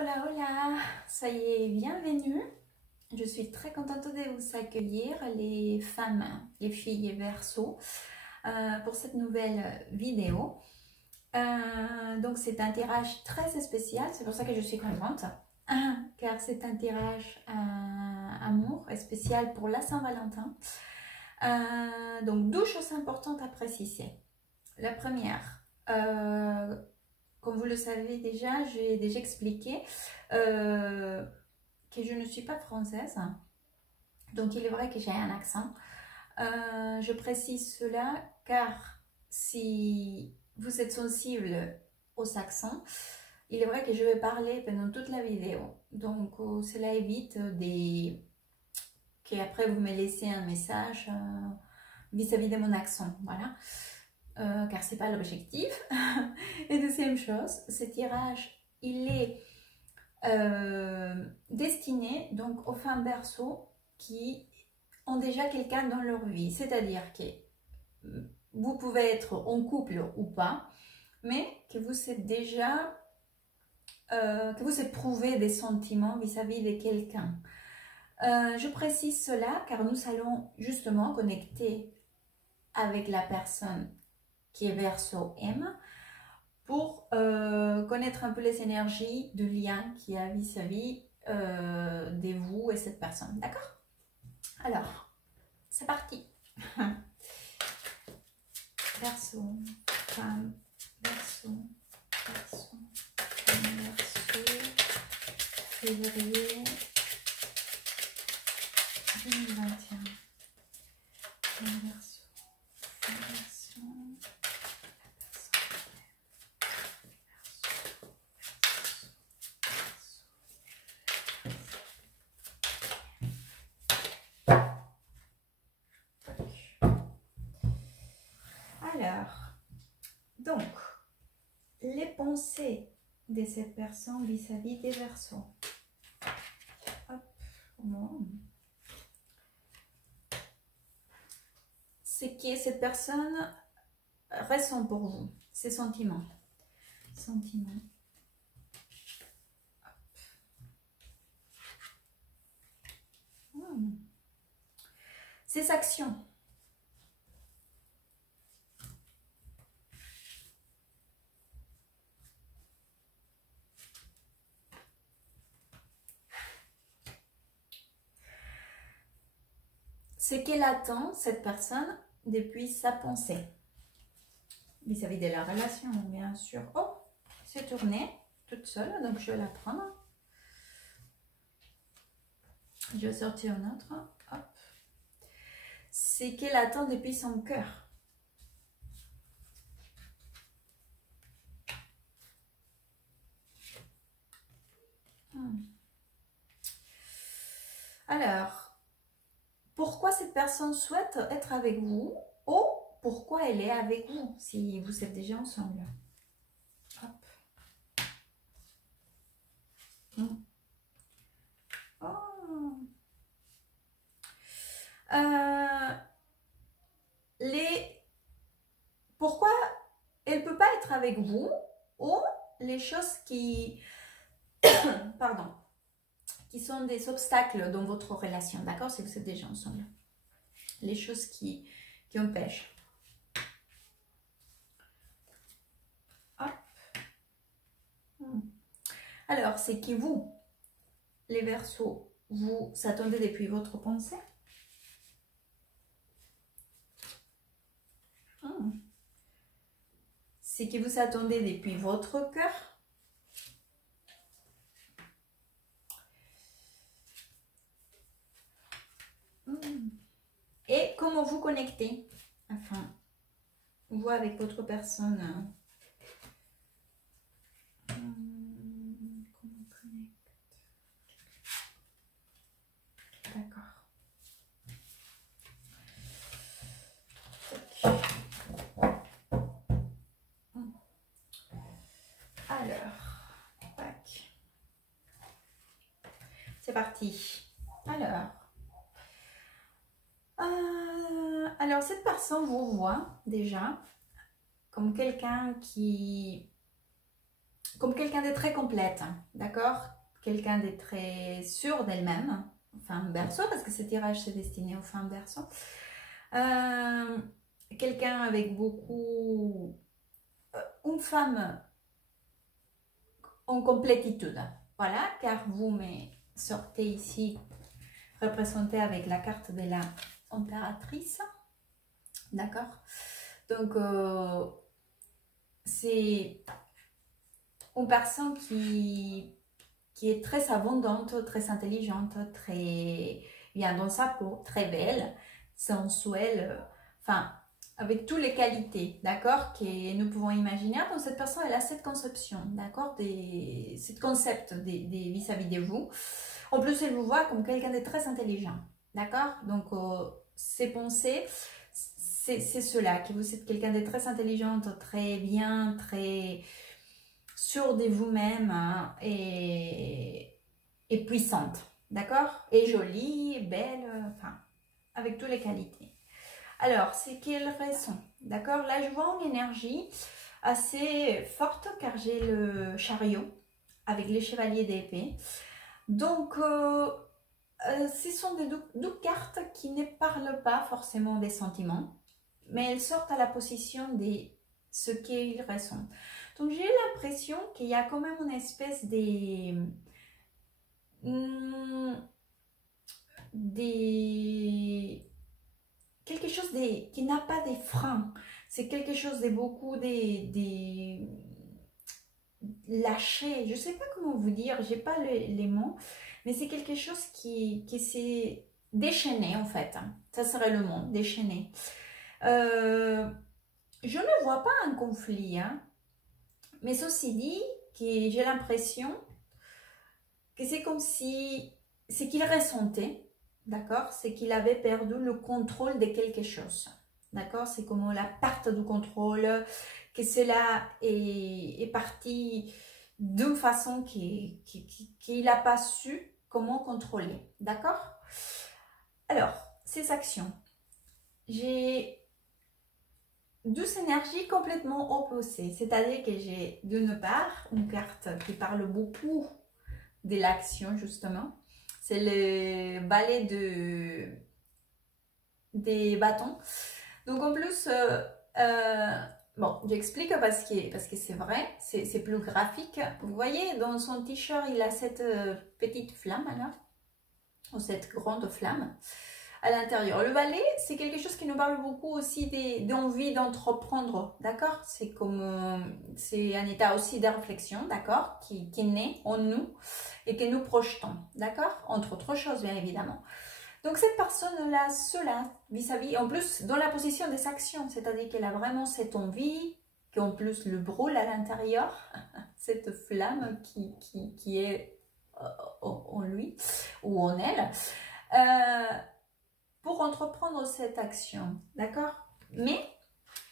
Hola, hola, soyez bienvenue. Je suis très contente de vous accueillir, les femmes, les filles Verseau, pour cette nouvelle vidéo. Donc c'est un tirage très spécial, c'est pour ça que je suis contente, car c'est un tirage amour spécial pour la Saint-Valentin. Donc 12 choses importantes à préciser. La première, comme vous le savez déjà, j'ai déjà expliqué que je ne suis pas française. Donc il est vrai que j'ai un accent. Je précise cela car si vous êtes sensible aux accents, il est vrai que je vais parler pendant toute la vidéo. Donc cela évite qu'après vous me laissez un message vis-à-vis de mon accent. Voilà. Car c'est pas l'objectif. Et deuxième chose, ce tirage, il est destiné donc aux femmes Verseau qui ont déjà quelqu'un dans leur vie. C'est-à-dire que vous pouvez être en couple ou pas, mais que vous êtes déjà, que vous éprouvez des sentiments vis-à-vis de quelqu'un. Je précise cela car nous allons justement connecter avec la personne qui est Verseau M pour connaître un peu les énergies de lien qu'il y a vis-à-vis de vous et cette personne. D'accord? Alors, c'est parti. Verseau, femme, Verseau, Verseau, femme, Verseau, février 2021. Femme, Verseau, femme, Verseau. Alors, donc, les pensées de cette personne vis-à-vis des Verseaux. Hop, bon. C'est que cette personne ressent pour vous, ses sentiments. Sentiments. Ses actions. Ce qu'elle attend, cette personne, depuis sa pensée. Vis-à-vis de la relation, bien sûr. Oh, c'est tourné toute seule, donc je vais la prendre. Je vais sortir un autre. Hop. C'est qu'elle attend depuis son cœur. Alors, pourquoi cette personne souhaite être avec vous ou pourquoi elle est avec vous si vous êtes déjà ensemble. Hop. Oh. Pourquoi elle ne peut pas être avec vous ou les choses qui pardon, qui sont des obstacles dans votre relation, d'accord, si vous êtes déjà ensemble. Les choses qui empêchent. Hop. Alors, c'est que vous, les Verseaux, vous attendez depuis votre pensée. C'est que vous attendez depuis votre cœur. Et comment vous connectez, enfin, vous avec votre personne. Comment connecte? D'accord. Alors, tac. C'est parti. Alors, cette personne vous voit déjà comme quelqu'un qui comme quelqu'un de très complète, d'accord? Quelqu'un de très sûr d'elle-même, femme Verseau, parce que ce tirage c'est destiné aux femmes Verseau. Quelqu'un avec beaucoup... une femme en complétitude, voilà, car vous me sortez ici représenté avec la carte de la impératrice, d'accord? Donc, c'est une personne qui est très abondante, très intelligente, très bien dans sa peau, très belle, sensuelle, enfin, avec toutes les qualités, d'accord, que nous pouvons imaginer. Donc, cette personne, elle a cette conception, d'accord, ce concept vis-à-vis de vous. En plus, elle vous voit comme quelqu'un de très intelligent, d'accord. Donc, ses pensées, c'est cela, que vous êtes quelqu'un de très intelligent, très bien, très sûre de vous-même, hein, et puissante, d'accord, et jolie, belle, enfin, avec toutes les qualités. Alors, c'est quelle raison, d'accord? Là, je vois une énergie assez forte car j'ai le chariot avec les chevaliers d'épée. Donc, ce sont des deux cartes qui ne parlent pas forcément des sentiments, mais elles sortent à la position de ce qu'ils ressentent. Donc, j'ai l'impression qu'il y a quand même une espèce quelque chose qui n'a pas de frein. C'est quelque chose de beaucoup lâché. Je ne sais pas comment vous dire, j'ai pas les mots, mais c'est quelque chose qui s'est déchaîné en fait. Ça serait le mot, déchaîné. Je ne vois pas un conflit, hein, mais ceci dit, que j'ai l'impression que c'est comme si c'est qu'il ressentait, d'accord, c'est qu'il avait perdu le contrôle de quelque chose, d'accord, c'est comme la perte du contrôle, que cela est parti d'une façon qu'il n'a pas su comment contrôler, d'accord. Alors, ces actions, j'ai deux énergies complètement opposées, c'est-à-dire que j'ai d'une part une carte qui parle beaucoup de l'action justement, c'est le balai des bâtons. Donc en plus, bon, j'explique parce que c'est vrai, c'est plus graphique. Vous voyez, dans son t-shirt, il a cette petite flamme là, ou cette grande flamme à l'intérieur. Le balai, c'est quelque chose qui nous parle beaucoup aussi d'envie d'entreprendre, d'accord? C'est comme, c'est un état aussi de réflexion, d'accord? Qui naît en nous et que nous projetons, d'accord? Entre autres choses, bien évidemment. Donc, cette personne-là, cela, vis-à-vis, en plus, dans la position des actions, c'est-à-dire qu'elle a vraiment cette envie, qu'en plus le brûle à l'intérieur, cette flamme qui est en lui ou en elle, pour entreprendre cette action, d'accord? Mais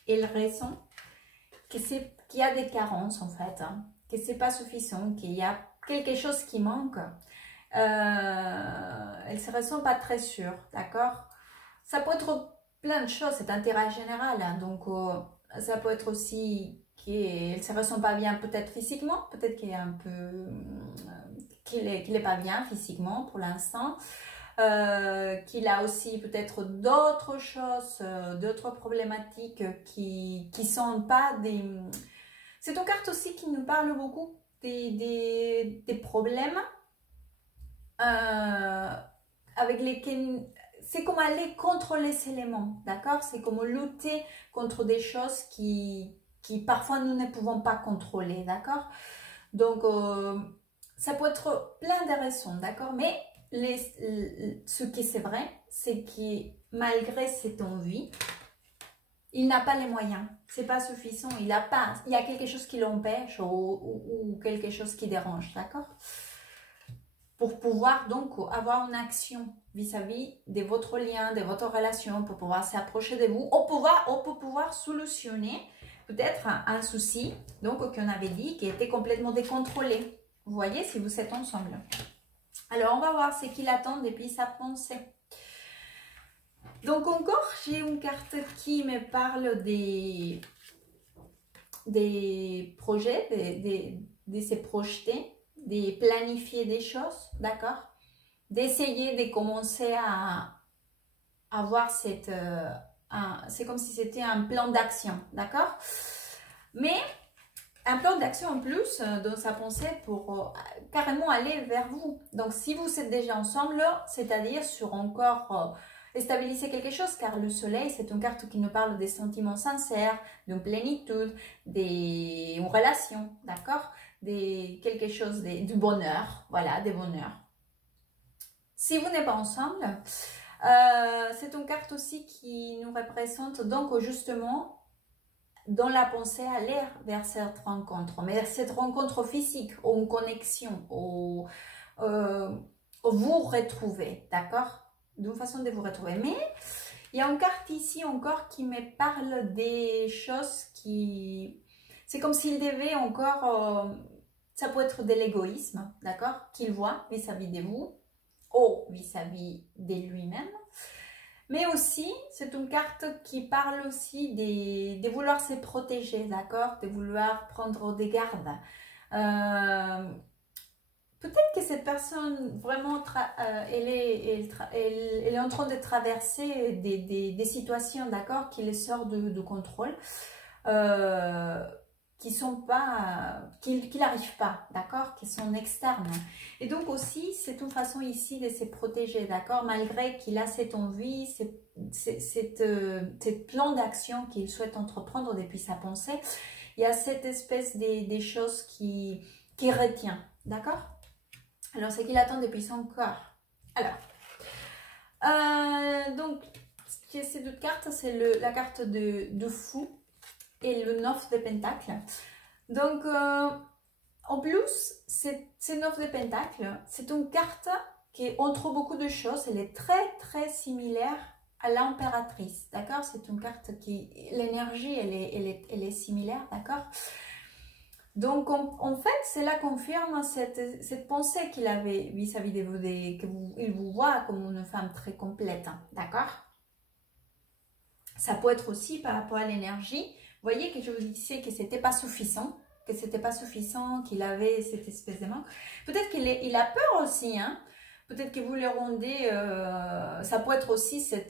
elle ressent qu'il y a des carences en fait, hein, que c'est pas suffisant, qu'il y a quelque chose qui manque. Elle se ressent pas très sûre, d'accord? Ça peut être plein de choses, c'est un tirage général, hein, donc ça peut être aussi qu'elle se ressent pas bien peut-être physiquement, peut-être qu'il est un peu qu'il est pas bien physiquement pour l'instant. Qu'il a aussi peut-être d'autres choses, d'autres problématiques qui sont pas des... C'est une carte aussi qui nous parle beaucoup des problèmes avec lesquels... C'est comme aller contre les éléments, d'accord? C'est comme lutter contre des choses qui parfois nous ne pouvons pas contrôler, d'accord? Donc, ça peut être plein de raisons, d'accord? Mais ce qui c'est vrai, c'est que malgré cette envie, il n'a pas les moyens. C'est pas suffisant. Il y a quelque chose qui l'empêche ou quelque chose qui dérange, d'accord? Pour pouvoir donc avoir une action vis-à-vis de votre lien, de votre relation, pour pouvoir s'approcher de vous, pour pouvoir solutionner peut-être un souci, donc qu'on avait dit, qui était complètement décontrôlé. Vous voyez, si vous êtes ensemble. Alors, on va voir ce qu'il attend depuis sa pensée. Donc, encore, j'ai une carte qui me parle des projets, de se projeter, de planifier des choses, d'accord? D'essayer de commencer à avoir cette... c'est comme si c'était un plan d'action, d'accord? Mais un plan d'action en plus dans sa pensée pour carrément aller vers vous. Donc, si vous êtes déjà ensemble, c'est-à-dire sur encore stabiliser quelque chose, car le soleil, c'est une carte qui nous parle des sentiments sincères, d'une plénitude, des relations, d'accord? Quelque chose, du bonheur, voilà, des bonheurs. Si vous n'êtes pas ensemble, c'est une carte aussi qui nous représente donc justement dans la pensée aller vers cette rencontre, mais cette rencontre physique, ou une connexion, ou vous retrouver, d'accord? D'une façon de vous retrouver. Mais il y a une carte ici encore qui me parle des choses qui... C'est comme s'il devait encore... ça peut être de l'égoïsme, d'accord? Qu'il voit vis-à-vis de vous, ou vis-à-vis de lui-même. Mais aussi, c'est une carte qui parle aussi de vouloir se protéger, d'accord? De vouloir prendre des gardes. Peut-être que cette personne, vraiment, elle est en train de traverser des situations, d'accord? Qui les sortent de contrôle. Qui sont pas, qui n'arrivent pas, d'accord, qui sont externes. Et donc aussi, c'est une façon ici de se protéger, d'accord, malgré qu'il a cette envie, cette plan d'action qu'il souhaite entreprendre depuis sa pensée, il y a cette espèce des choses qui retient, d'accord. Alors, c'est qu'il attend depuis son corps. Alors, donc, ces deux cartes, c'est la carte de fou et le 9 de Pentacle. Donc, en plus, c'est 9 de Pentacle, c'est une carte qui est entre beaucoup de choses. Elle est très similaire à l'impératrice, d'accord? C'est une carte qui, l'énergie, elle est similaire, d'accord? Donc, en fait, cela confirme cette pensée qu'il avait vis-à-vis de vous, qu'il vous voit comme une femme très complète, d'accord? Ça peut être aussi par rapport à l'énergie. Vous voyez que je vous disais que c'était pas suffisant, qu'il avait cette espèce de manque. Peut-être qu'il a peur aussi, hein. Peut-être que vous le rendez, ça peut être aussi cette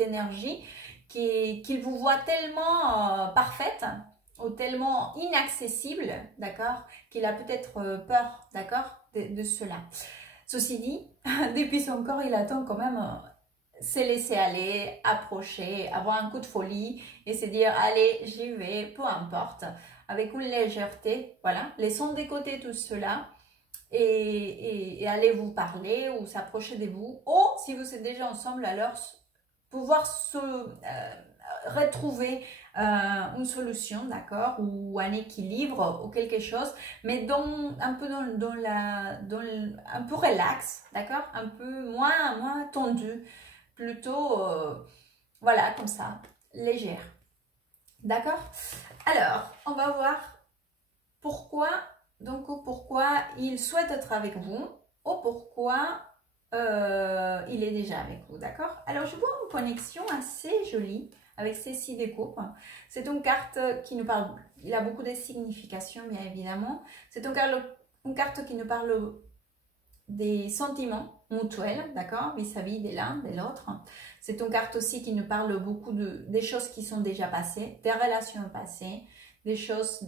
énergie qu'il vous voit tellement parfaite ou tellement inaccessible, d'accord, qu'il a peut-être peur, d'accord, de cela. Ceci dit, depuis son corps, il attend quand même se laisser aller, approcher, avoir un coup de folie et se dire allez, j'y vais, peu importe, avec une légèreté, voilà, laissons de côté tout cela et allez vous parler ou s'approcher de vous, ou si vous êtes déjà ensemble, alors pouvoir se retrouver une solution, d'accord, ou un équilibre ou quelque chose, mais un peu un peu relax, d'accord, un peu moins tendu, plutôt, voilà, comme ça, légère. D'accord? Alors, on va voir pourquoi il souhaite être avec vous ou pourquoi il est déjà avec vous. D'accord? Alors, je vois une connexion assez jolie avec ces 6 de coupe. C'est une carte qui nous parle, il a beaucoup de significations, bien évidemment. C'est une carte qui nous parle des sentiments mutuels, d'accord, vis-à-vis de l'un, de l'autre. C'est une carte aussi qui nous parle beaucoup des choses qui sont déjà passées, des relations passées, des choses,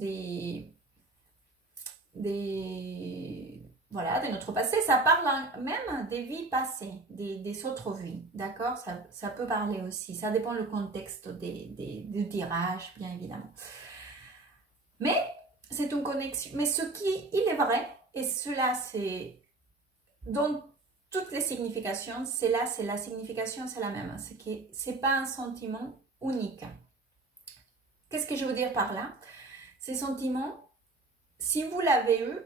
voilà, de notre passé. Ça parle même des vies passées, des autres vies, d'accord, ça peut parler aussi. Ça dépend du contexte du tirage, bien évidemment. Mais c'est une connexion. Mais ce qui, il est vrai, et cela c'est dans toutes les significations, c'est la signification, c'est la même. C'est que c'est pas un sentiment unique. Qu'est-ce que je veux dire par là? Ces sentiments, si vous l'avez eu,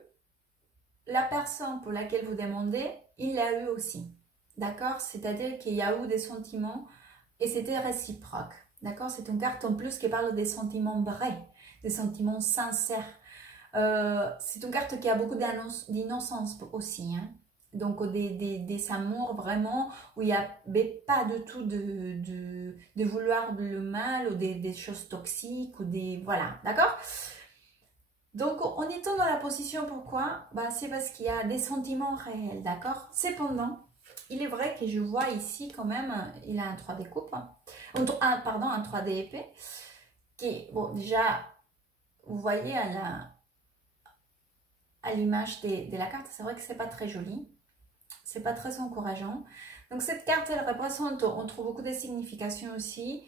la personne pour laquelle vous demandez, il l'a eu aussi. D'accord? C'est-à-dire qu'il y a eu des sentiments et c'était réciproque. D'accord? C'est une carte en plus qui parle des sentiments vrais, des sentiments sincères. C'est une carte qui a beaucoup d'innocence aussi, hein. Donc des amours vraiment où il n'y a pas du tout de vouloir le mal ou des choses toxiques ou des... Voilà, d'accord? Donc, en étant dans la position, pourquoi? Bah, c'est parce qu'il y a des sentiments réels, d'accord? Cependant, il est vrai que je vois ici quand même, il a un 3D coupe, hein. Pardon, un 3D épée, qui, bon, déjà, vous voyez à l'image de la carte, c'est vrai que c'est pas très joli, c'est pas très encourageant. Donc, cette carte, elle représente, on trouve beaucoup de significations aussi,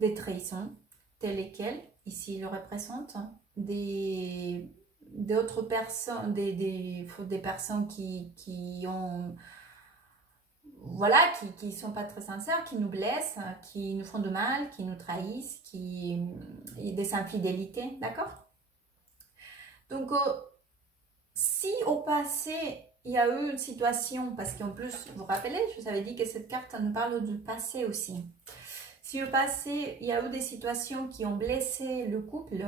des trahisons, telles quelles, ici, il le représente, d'autres personnes, des personnes qui ont, voilà, qui sont pas très sincères, qui nous blessent, qui nous font de mal, qui nous trahissent, des infidélités, d'accord? Donc, si au passé, il y a eu une situation, parce qu'en plus, vous vous rappelez, je vous avais dit que cette carte nous parle du passé aussi. Si au passé, il y a eu des situations qui ont blessé le couple,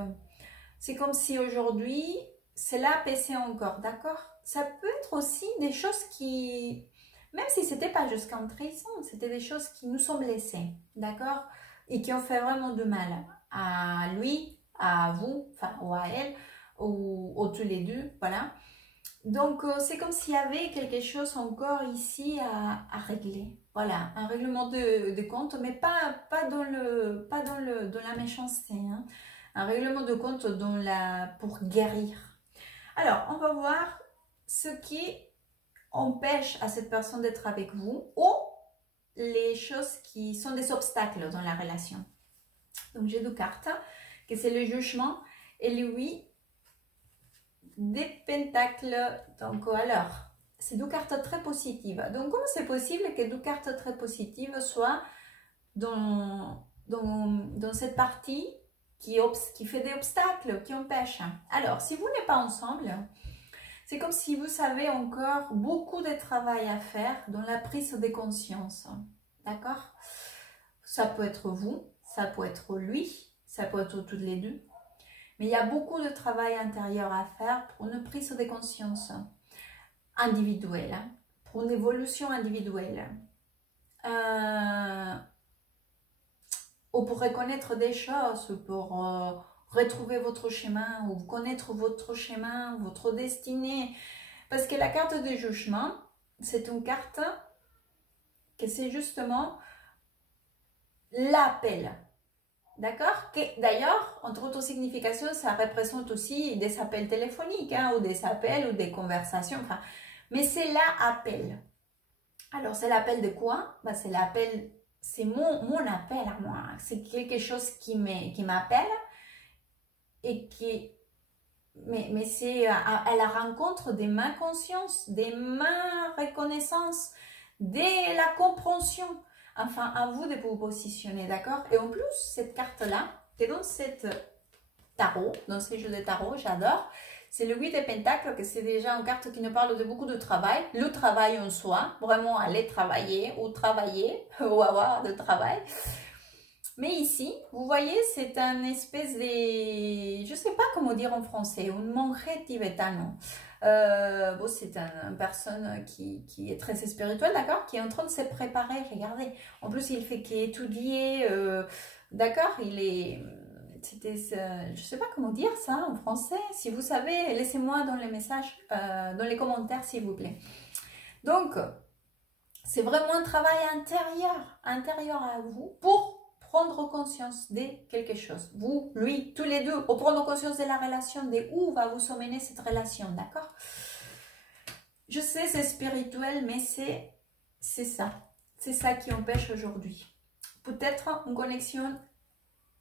c'est comme si aujourd'hui, cela pèsait encore, d'accord? Ça peut être aussi des choses qui, même si ce n'était pas jusqu'en trahison, c'était des choses qui nous sont blessées, d'accord? Et qui ont fait vraiment de mal à lui, à vous, enfin, ou à elle, ou tous les deux, voilà. Donc, c'est comme s'il y avait quelque chose encore ici à régler. Voilà, un règlement de compte, mais pas dans la méchanceté, hein. Un règlement de compte pour guérir. Alors, on va voir ce qui empêche à cette personne d'être avec vous ou les choses qui sont des obstacles dans la relation. Donc, j'ai deux cartes, que c'est le jugement et le oui des pentacles. Donc, alors, c'est deux cartes très positives. Donc, comment c'est possible que deux cartes très positives soient dans cette partie qui fait des obstacles, qui empêchent? Alors, si vous n'êtes pas ensemble, c'est comme si vous avez encore beaucoup de travail à faire dans la prise de conscience. D'accord? Ça peut être vous, ça peut être lui, ça peut être toutes les deux. Mais il y a beaucoup de travail intérieur à faire pour une prise de conscience individuelle, hein, pour une évolution individuelle. Ou pour reconnaître des choses, pour retrouver votre chemin, ou connaître votre chemin, votre destinée. Parce que la carte de jugement, c'est une carte que c'est justement l'appel. D'accord? D'ailleurs, entre autres significations, ça représente aussi des appels téléphoniques, hein, ou des appels ou des conversations. Enfin, mais c'est l'appel. Alors, c'est l'appel de quoi? Ben, c'est l'appel, c'est mon appel à moi. C'est quelque chose qui m'appelle et qui... Mais c'est à la rencontre de ma conscience, de ma reconnaissance, de la compréhension. Enfin, à vous de vous positionner, d'accord? Et en plus, cette carte-là, qui est dans cette tarot, dans ces jeux de tarot, j'adore. C'est le 8 de Pentacles, que c'est déjà une carte qui nous parle de beaucoup de travail. Le travail en soi, vraiment aller travailler ou avoir de travail. Mais ici, vous voyez, c'est un espèce de... Je ne sais pas comment dire en français, un monje tibétain. Bon, c'est une personne qui est très spirituelle, d'accord, qui est en train de se préparer, regardez. En plus, il fait qu'étudier, d'accord, il est... je ne sais pas comment dire ça en français. Si vous savez, laissez-moi dans les messages, dans les commentaires, s'il vous plaît. Donc, c'est vraiment un travail intérieur à vous pour prendre conscience de quelque chose. Vous, lui, tous les deux, pour prendre conscience de la relation, de où va vous emmener cette relation, d'accord? Je sais, c'est spirituel, mais c'est ça. C'est ça qui empêche aujourd'hui. Peut-être une connexion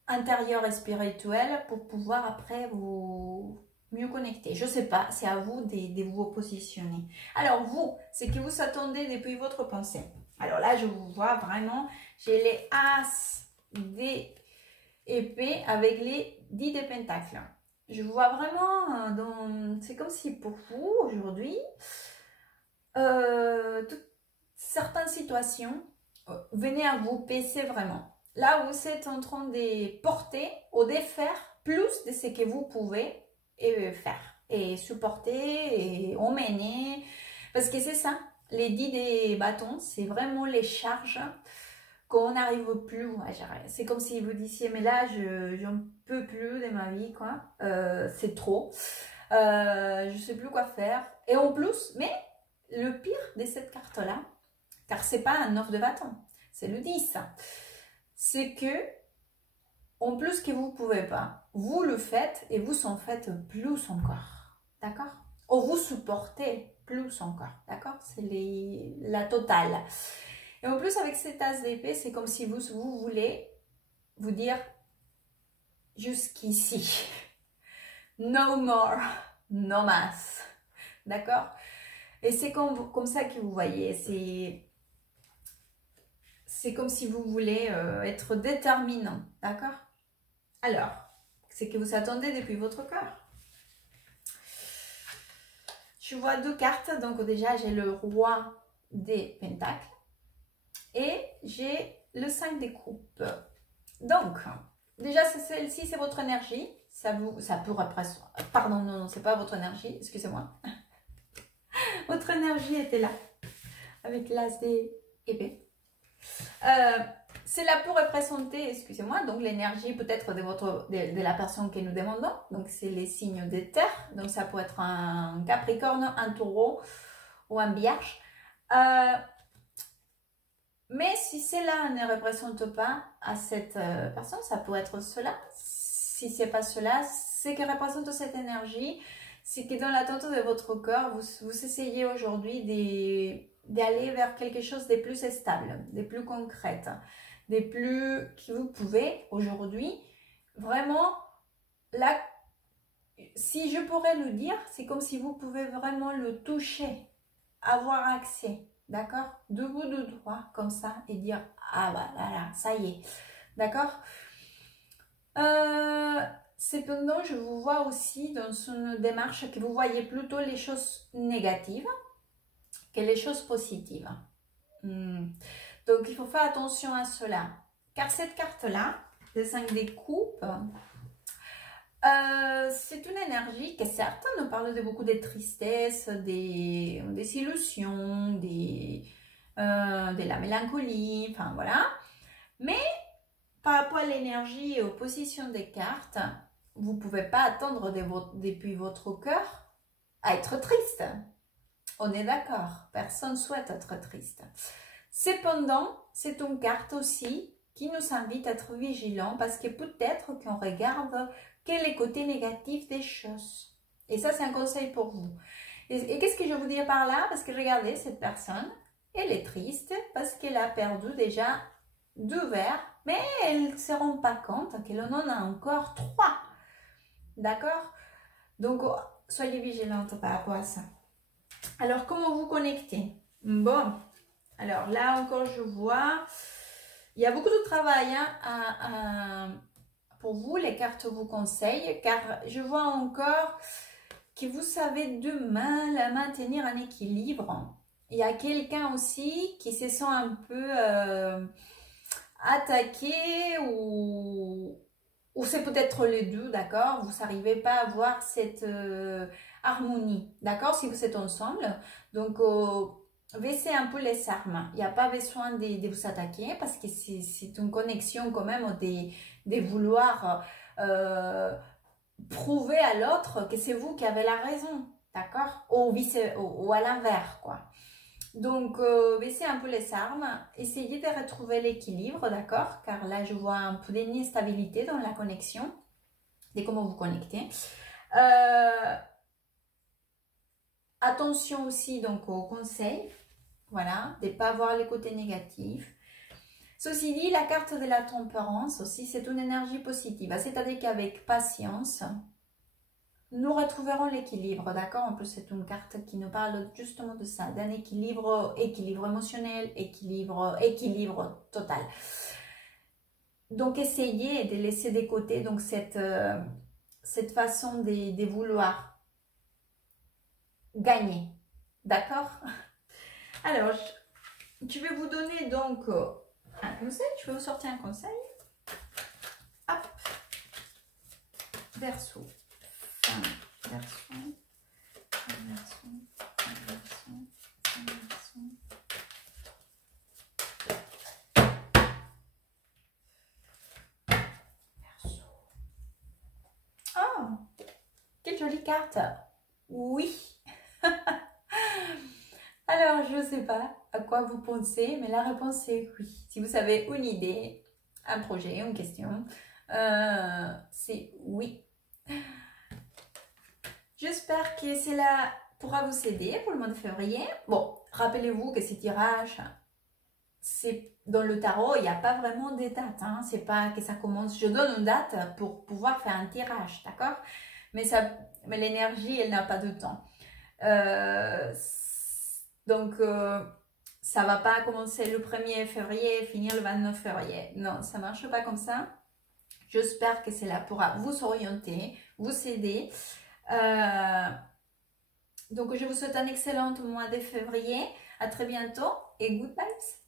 intérieure et spirituelle pour pouvoir après vous mieux connecter. Je sais pas, c'est à vous de vous positionner. Alors vous, c'est que vous attendez depuis votre pensée. Alors là, je vous vois vraiment, j'ai les As des épées avec les 10 de pentacles. Je vous vois vraiment dans... C'est comme si pour vous, aujourd'hui, certaines situations venaient à vous peser vraiment. Là, vous êtes en train de porter ou de faire plus de ce que vous pouvez faire et supporter et emmener. Parce que c'est ça, les 10 des bâtons, c'est vraiment les charges qu'on n'arrive plus à gérer. C'est comme si vous disiez, mais là, j'en peux plus de ma vie, quoi. C'est trop. Je sais plus quoi faire. Et en plus, mais le pire de cette carte-là, car c'est pas un 9 de bâton, c'est le 10. C'est que, en plus que vous pouvez pas, vous le faites et vous en faites plus encore. D'accord? Ou vous supportez plus encore. D'accord? C'est la totale. Et en plus, avec cette as d'épée, c'est comme si vous voulez vous dire jusqu'ici. No more, no mas. D'accord? Et c'est comme ça que vous voyez. C'est comme si vous voulez être déterminant. D'accord? Alors, c'est que vous attendez depuis votre cœur. Je vois 2 cartes. Donc déjà, j'ai le roi des pentacles. Et j'ai le 5 des coupes. Donc, déjà, celle-ci, c'est votre énergie. Ça peut représenter... Pardon, non, c'est pas votre énergie. Excusez-moi. Votre énergie était là. Avec l'as des épées. C'est là pour représenter, excusez-moi, donc l'énergie peut-être de la personne que nous demandons. Donc, c'est les signes de terre. Donc, ça peut être un Capricorne, un Taureau ou un Vierge. Mais si cela ne représente pas à cette personne, ça peut être cela. Si ce n'est pas cela, c'est que représente cette énergie. C'est que dans l'attente de votre cœur, vous essayez aujourd'hui d'aller vers quelque chose de plus stable, de plus concret, de plus que vous pouvez aujourd'hui. Vraiment, là, si je pourrais le dire, c'est comme si vous pouvez vraiment le toucher, avoir accès. D'accord? Debout de droit, comme ça, et dire, ah bah voilà, ça y est. D'accord? Cependant, je vous vois aussi dans une démarche que vous voyez plutôt les choses négatives que les choses positives. Donc, il faut faire attention à cela. Car cette carte-là, le 5 des coupes, c'est une énergie qui certes nous parle de beaucoup de tristesse, des illusions, de la mélancolie, enfin voilà. Mais par rapport à l'énergie et aux positions des cartes, vous ne pouvez pas attendre depuis votre cœur à être triste. On est d'accord, personne ne souhaite être triste. Cependant, c'est une carte aussi qui nous invite à être vigilants parce que peut-être qu'on regarde quel est le côté négatif des choses. Et ça, c'est un conseil pour vous. Et qu'est-ce que je veux dire par là? Parce que regardez, cette personne, elle est triste parce qu'elle a perdu déjà 2 verres, mais elle ne se rend pas compte qu'elle en a encore 3. D'accord? Donc, soyez vigilantes par rapport à ça. Alors, comment vous connecter? Bon, alors là encore, je vois, il y a beaucoup de travail pour vous, les cartes vous conseillent, car je vois encore que vous savez de mal à maintenir un équilibre. Il y a quelqu'un aussi qui se sent un peu attaqué ou c'est peut-être les deux, d'accord? Vous n'arrivez pas à avoir cette harmonie, d'accord? Si vous êtes ensemble, donc baissez un peu les armes. Il n'y a pas besoin de vous attaquer parce que c'est une connexion quand même de vouloir prouver à l'autre que c'est vous qui avez la raison, d'accord? Ou à l'inverse, quoi. Donc, baissez un peu les armes, essayez de retrouver l'équilibre, d'accord? Car là, je vois un peu d'instabilité dans la connexion, de comment vous connectez. Attention aussi donc aux conseils, voilà, de ne pas voir les côtés négatifs. Ceci dit, la carte de la tempérance aussi, c'est une énergie positive, c'est-à-dire qu'avec patience, nous retrouverons l'équilibre, d'accord? En plus, c'est une carte qui nous parle justement de ça, d'un équilibre émotionnel, équilibre total. Donc, essayez de laisser de côté donc, cette façon de vouloir gagner, d'accord? Alors, je vais vous donner donc un conseil, je vais vous sortir un conseil. Hop, Verseau. Verseau. carte? Oui. Alors, je ne sais pas à quoi vous pensez, mais la réponse est oui. Si vous avez une idée, un projet, une question, c'est oui. J'espère que cela pourra vous aider pour le mois de février. Bon, rappelez-vous que ces tirages, c'est dans le tarot, il n'y a pas vraiment de date. Hein. C'est pas que ça commence. Je donne une date pour pouvoir faire un tirage, d'accord? Mais l'énergie, elle n'a pas de temps. Donc, ça va pas commencer le 1er février et finir le 29 février. Non, ça marche pas comme ça. J'espère que cela pourra vous orienter, vous aider. Donc, je vous souhaite un excellent mois de février. À très bientôt et good vibes!